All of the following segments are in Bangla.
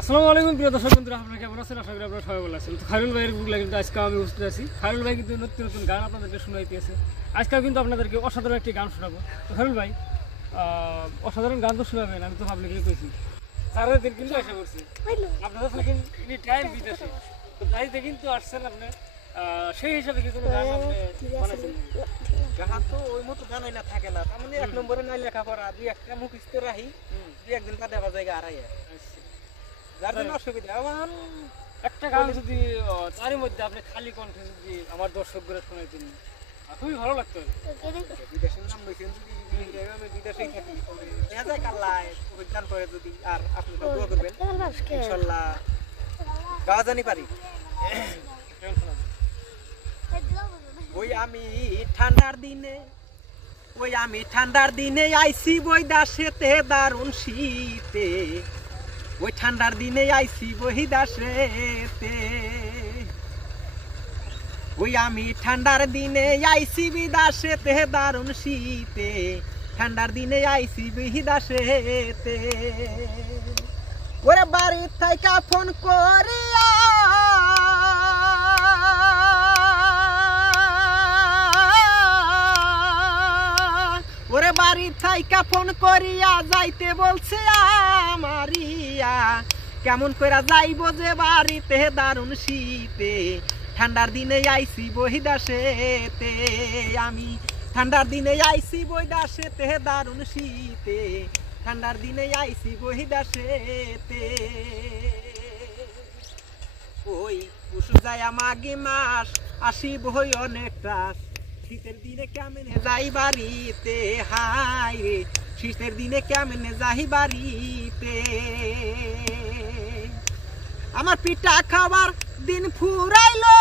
আসসালামু আলাইকুম প্রিয় দর্শক বন্ধুরা, আপনারা কেমন আছেন? আশা করি আপনারা সবাই ভালো আছেন। তো খায়রুল ভাইয়ের বুক লাগে কিন্তু আজকে আমি উপস্থিত আছি। খায়রুল ভাই কিন্তু নতুন নতুন গান আপনাদেরকে শোনাইতেছে। আজকেও কিন্তু আপনাদেরকে অসাধারণ একটি গান শোনাবো। তো খায়রুল ভাই অসাধারণ গান তো শোনাবেন, আমি তো পাবলিকলি কইছি। সারা দিন কিন্তু আশা করছি আপনাদের থেকে ইনি টাইম বিদেশে, তো দায়িত্বে কিন্তু আসছেন আপনি, সেই হিসাবে কি কোনো গান আপনি বানাইছেন? গান তো ওই মতো গানাই না থাকে না, তার মানে এক নম্বরে নাই লেখাপড়া, দুই একটা মুখস্থ রাখি, দুই একদিন তা দেখা যায় আড়াই, যার জন্য অসুবিধা। আমার একটা গান যদি তারই মধ্যে আপনি খালি কণ্ঠে যদি আমার দর্শকদের শোনাইতেন, খুবই ভালো লাগতো। বিদেশের নাম লইছেন, যদি আমি বিদেশেই থাকি দেখা যায় কাল্লায় গান করে যদি, আর আপনি দোয়া করবেন ইনশাল্লাহ গাওয়া জানি পারি। ওই আমি ঠান্ডার দিনে আইসি বৈদাসেতে দারুণ শীতে, ওই ঠান্ডার দিনে আইসি বহিদাসেতে, ওই আমি ঠান্ডার দিনে আইসি বিদাসেতে দারুণ শীতে, ঠান্ডার দিনে আইসি বহিদাসেতে, ওরে বাড়ির থাইকা ফোন করিয়া ওরে বাড়ির থাইকা ফোন করিয়া যাইতে বলছে আমারিয়া, কেমন কইরা যাইব যে বাড়িতে দারুণ শীতে, ঠান্ডার দিনে আইসি বহিদাসেতে, আমি ঠান্ডার দিনে আইসি বহিদাসেতে দারুণ শীতে, ঠান্ডার দিনে আইসি বহিদাসেতে, ওই পুষু যায় মাঘে মাস আসি বই অনেকটা, শীতের দিনে কেমনে যাই বাড়িতে, হাই রে শীতের দিনে কেমনে যাই বাড়িতে, আমার পিঠা খাবার দিন ফুরাইলো,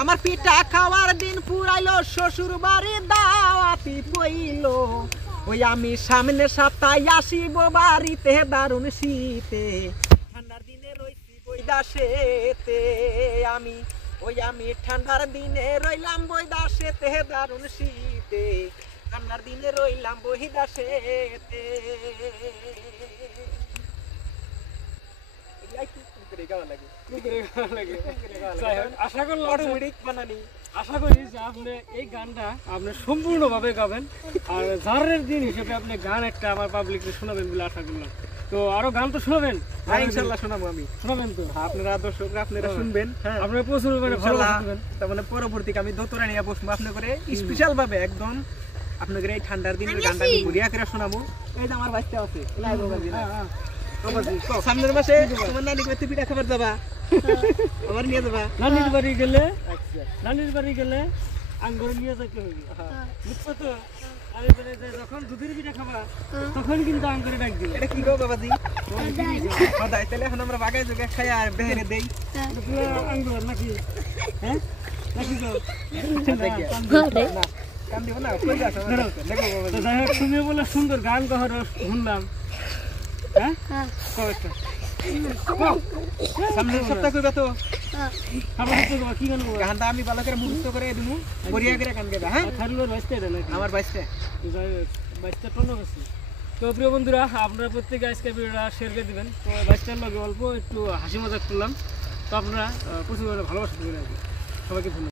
আমার পিঠা খাওয়ার দিন ফুরাইলো, শ্বশুর বাড়ির দাওয়াতি পইলো, ওই আমি সামনে সপ্তাহে আসিব বাড়িতে দারুণ শীতে, ঠান্ডার দিনে রইছি বৈদাসেতে, আমি ঠান্ডার দিনে রইলাম বৈদাসেতে দারুণ শীতে, ঠান্ডার দিনে রইলাম বহিদাসেতে। আশা করি যে আপনি এই গানটা আপনি সম্পূর্ণভাবে গাবেন, আর জারের দিন হিসেবে আপনি গান একটা আমার পাবলিককে শোনাবেন বলে আশা করলাম। তো আরো গান তো শোনাবেন? ইনশাআল্লাহ শোনাবো, আমি শোনাবেন তো? আপনারা দর্শকরা আপনারা শুনবেন, আপনারা প্রচুর ভালো লাগবেন। তার মানে পরবর্তীতে আমি দোতরা নিয়ে বসবো আপনার করে স্পেশাল ভাবে, একদম আপনাদের এই ঠান্ডার দিনের গানটা আমি ঘুরিয়া করে শোনাবো। এই যে আমার বাচ্চা আছে, সামনের মাসে তোমার নানি বাড়িতে পিঠা খাবার যাবা, আমার নিয়ে যাবা। নানির বাড়ি গেলে আঙ্গুর নিয়ে যেতে হবে, বুঝছো তো? যখন দুধের পিঠা খাবা তখন কিন্তু আঙ্গুরে ডাক দিবে। এটা কি গো বাবাজি? তাহলে এখন আমরা বাগায় যোগে খাই আর বেহেরে দেই আঙ্গুর নাকি? হ্যাঁ নাকি গো? কান দিব না, কই যাস? যাই হোক, তুমি বলে সুন্দর গান কহর শুনলাম। হ্যাঁ সামনের সপ্তাহ কইবা তো? কি গান গানটা আমি ভালো করে মুখস্থ করে দিমু, বড়িয়া করে গান গাইবা। হ্যাঁ, আমার বাইশটা টন আছে। তো প্রিয় বন্ধুরা, আপনারা প্রত্যেকে আজকে ভিডিওটা শেয়ার করে দিবেন। তো বাইশটার লগে অল্প একটু হাসি মজাক করলাম, তো আপনারা প্রচুর ভালোবাসা দেবেন। সবাইকে ধন্যবাদ।